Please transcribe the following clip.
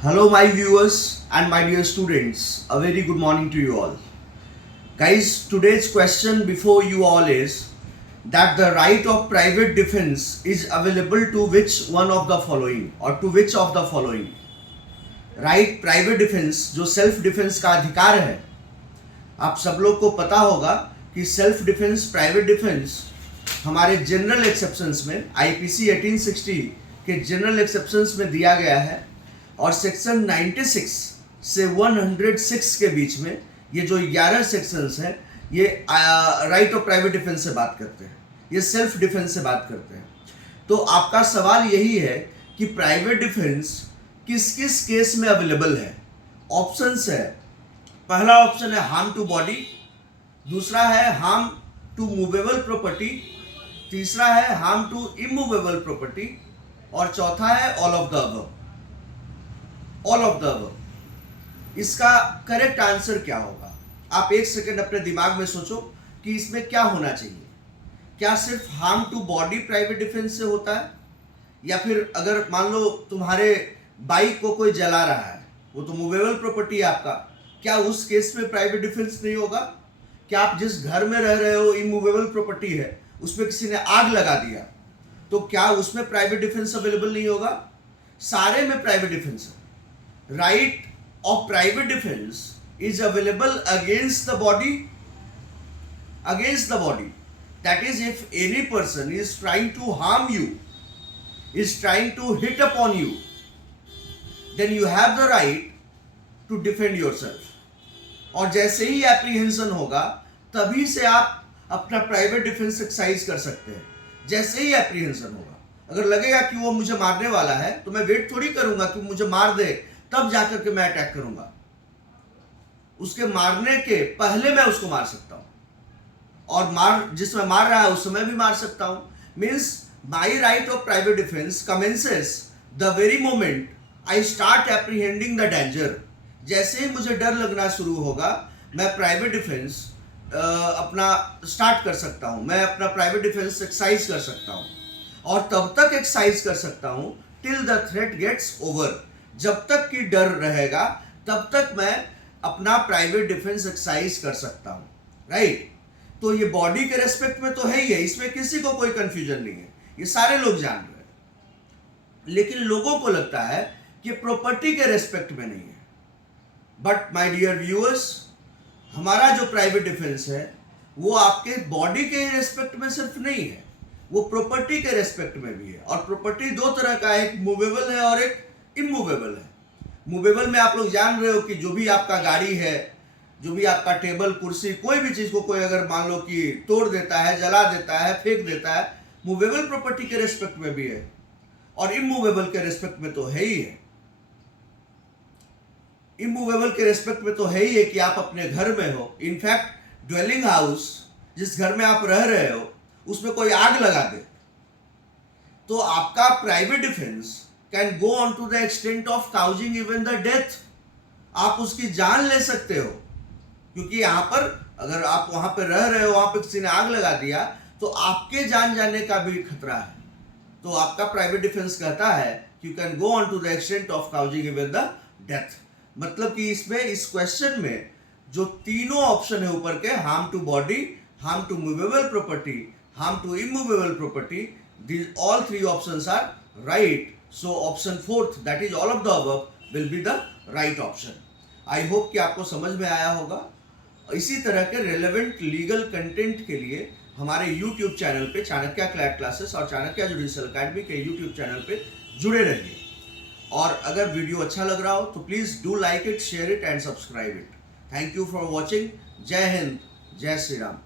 Hello, my viewers and my dear students. A very good morning to you all. Guys, today's question before you all is that the right of private defense is available to which one of the following or to which of the following. Right private defence जो self defence का अधिकार है, आप सब लोग को पता होगा कि सेल्फ डिफेंस प्राइवेट डिफेंस हमारे जनरल एक्सेप्शंस में आईपीसी 1860 के जनरल एक्सेप्शंस में दिया गया है और सेक्शन 96 से 106 के बीच में ये जो 11 सेक्शंस हैं ये राइट ऑफ प्राइवेट डिफेंस से बात करते हैं, ये सेल्फ डिफेंस से बात करते हैं। तो आपका सवाल यही है कि प्राइवेट डिफेंस किस किस केस में अवेलेबल है। ऑप्शंस है, पहला ऑप्शन है हार्म टू बॉडी, दूसरा है हार्म टू मूवेबल प्रॉपर्टी, तीसरा है हार्म टू इमूवेबल प्रॉपर्टी और चौथा है all of the above. All of the above इसका करेक्ट आंसर क्या होगा? आप एक सेकंड अपने दिमाग में सोचो कि इसमें क्या होना चाहिए। क्या सिर्फ harm to body private defence से होता है, या फिर अगर मान लो तुम्हारे बाइक को कोई जला रहा है, वो तो मूवेबल प्रॉपर्टी है आपका, क्या उस केस में प्राइवेट डिफेंस नहीं होगा? क्या आप जिस घर में रह रहे हो इमूवेबल प्रॉपर्टी है, उसमें किसी ने आग लगा दिया, तो क्या उसमें प्राइवेट डिफेंस अवेलेबल नहीं होगा? सारे में प्राइवेट डिफेंस है। Right of private defence is available against the body, against the body, that is if any person is trying to harm you, is trying to hit upon you, then you have the right to defend yourself। और जैसे ही apprehension होगा तभी से आप अपना private defence exercise कर सकते हैं। जैसे ही एप्रीहेंशन होगा, अगर लगेगा कि वो मुझे मारने वाला है तो मैं वेट थोड़ी करूंगा कि मुझे मार दे तब जाकर के मैं अटैक करूंगा। उसके मारने के पहले मैं उसको मार सकता हूं, और जिसमें मार रहा है उस समय भी मार सकता हूं। Means my right of private defence commences the very moment I start apprehending the danger. जैसे ही मुझे डर लगना शुरू होगा मैं प्राइवेट डिफेंस अपना स्टार्ट कर सकता हूं, मैं अपना प्राइवेट डिफेंस एक्सरसाइज कर सकता हूं, और तब तक एक्सरसाइज कर सकता हूं till the threat gets over. जब तक कि डर रहेगा तब तक मैं अपना प्राइवेट डिफेंस एक्सरसाइज कर सकता हूं। राइट तो ये बॉडी के रेस्पेक्ट में तो है ही है, इसमें किसी को कोई कंफ्यूजन नहीं है, ये सारे लोग जान रहे हैं। लेकिन लोगों को लगता है कि प्रॉपर्टी के रेस्पेक्ट में नहीं है। बट माय डियर व्यूअर्स, हमारा जो प्राइवेट डिफेंस है वो आपके बॉडी के रेस्पेक्ट में सिर्फ नहीं है, वो प्रॉपर्टी के रेस्पेक्ट में भी है। और प्रॉपर्टी दो तरह का है, एक मूवेबल है और एक इमूवेबल है। मूवेबल में आप लोग जान रहे हो कि जो भी आपका गाड़ी है, जो भी आपका टेबल कुर्सी, कोई भी चीज को कोई अगर मान लो कि तोड़ देता है, जला देता है, फेंक देता है, मूवेबल प्रॉपर्टी के रेस्पेक्ट में भी है और इमूवेबल के रेस्पेक्ट में तो है ही है। इमूवेबल के रेस्पेक्ट में तो है ही है कि आप अपने घर में हो, इनफैक्ट ड्वेलिंग हाउस जिस घर में आप रह रहे हो उसमें कोई आग लगा दे तो आपका private defence can go on to the extent of causing even the death. आप उसकी जान ले सकते हो, क्योंकि यहां पर अगर आप वहां पर रह रहे हो, वहां पर किसी ने आग लगा दिया तो आपके जान जाने का भी खतरा है। तो आपका प्राइवेट डिफेंस कहता है you can go on to the extent of causing even the death. मतलब कि इसमें, इस क्वेश्चन में जो तीनों ऑप्शन है ऊपर के, harm to body, harm to movable property, harm to immovable property, these all three options are right. So option fourth, that is all of the above, will be the right option. I hope कि आपको समझ में आया होगा। इसी तरह के relevant legal content के लिए हमारे YouTube चैनल पे चाणक्य क्लैट क्लासेस और चाणक्य जुडिशियल अकेडमी के YouTube चैनल पे जुड़े रहिए। और अगर वीडियो अच्छा लग रहा हो तो please do like it, share it and subscribe it. Thank you for watching. जय हिंद, जय श्री राम।